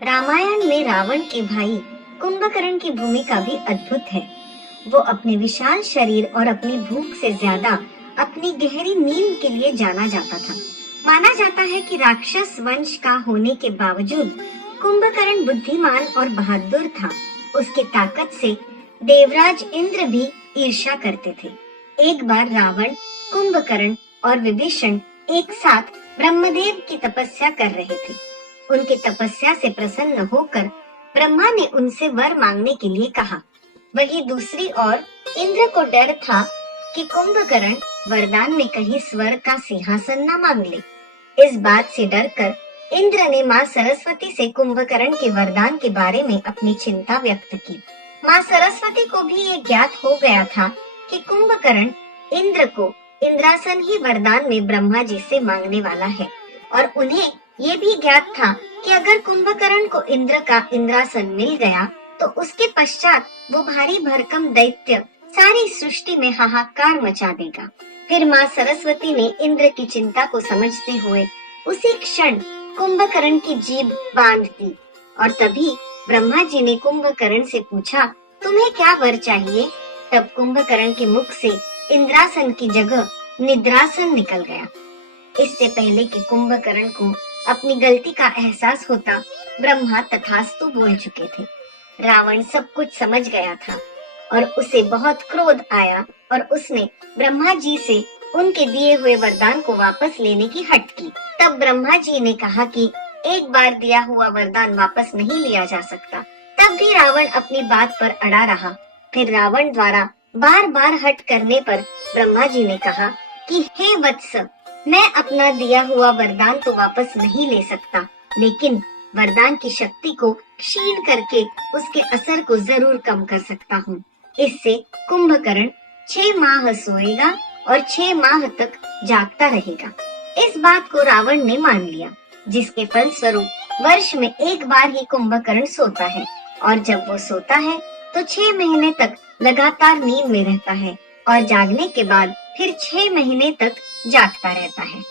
रामायण में रावण के भाई कुंभकर्ण की भूमिका भी अद्भुत है। वो अपने विशाल शरीर और अपनी भूख से ज्यादा अपनी गहरी नींद के लिए जाना जाता था। माना जाता है कि राक्षस वंश का होने के बावजूद कुंभकर्ण बुद्धिमान और बहादुर था। उसकी ताकत से देवराज इंद्र भी ईर्ष्या करते थे। एक बार रावण, कुंभकर्ण और विभीषण एक साथ ब्रह्मदेव की तपस्या कर रहे थे। उनकी तपस्या से प्रसन्न होकर ब्रह्मा ने उनसे वर मांगने के लिए कहा। वहीं दूसरी ओर इंद्र को डर था कि कुंभकर्ण वरदान में कहीं स्वर्ग का सिंहासन न मांग ले। इस बात से डरकर इंद्र ने माँ सरस्वती से कुंभकर्ण के वरदान के बारे में अपनी चिंता व्यक्त की। माँ सरस्वती को भी ये ज्ञात हो गया था कि कुंभकर्ण इंद्र को इंद्रासन ही वरदान में ब्रह्मा जी से मांगने वाला है, और उन्हें ये भी ज्ञात था कि अगर कुंभकर्ण को इंद्र का इंद्रासन मिल गया तो उसके पश्चात वो भारी भरकम दैत्य सारी सृष्टि में हाहाकार मचा देगा। फिर माँ सरस्वती ने इंद्र की चिंता को समझते हुए उसी क्षण कुंभकर्ण की जीभ बांध दी, और तभी ब्रह्मा जी ने कुंभकर्ण से पूछा, तुम्हें क्या वर चाहिए? तब कुंभकर्ण के मुख से इंद्रासन की जगह निद्रासन निकल गया। इससे पहले कि कुंभकर्ण को अपनी गलती का एहसास होता, ब्रह्मा तथास्तु बोल चुके थे। रावण सब कुछ समझ गया था और उसे बहुत क्रोध आया और उसने ब्रह्मा जी से उनके दिए हुए वरदान को वापस लेने की हट की। तब ब्रह्मा जी ने कहा कि एक बार दिया हुआ वरदान वापस नहीं लिया जा सकता। तब भी रावण अपनी बात पर अड़ा रहा। फिर रावण द्वारा बार बार हट करने पर ब्रह्मा जी ने कहा कि हे वत्स, मैं अपना दिया हुआ वरदान तो वापस नहीं ले सकता, लेकिन वरदान की शक्ति को क्षीण करके उसके असर को जरूर कम कर सकता हूँ। इससे कुंभकर्ण 6 माह सोएगा और 6 माह तक जागता रहेगा। इस बात को रावण ने मान लिया, जिसके फलस्वरूप वर्ष में एक बार ही कुंभकर्ण सोता है, और जब वो सोता है तो 6 महीने तक लगातार नींद में रहता है और जागने के बाद फिर 6 महीने तक जागता रहता है।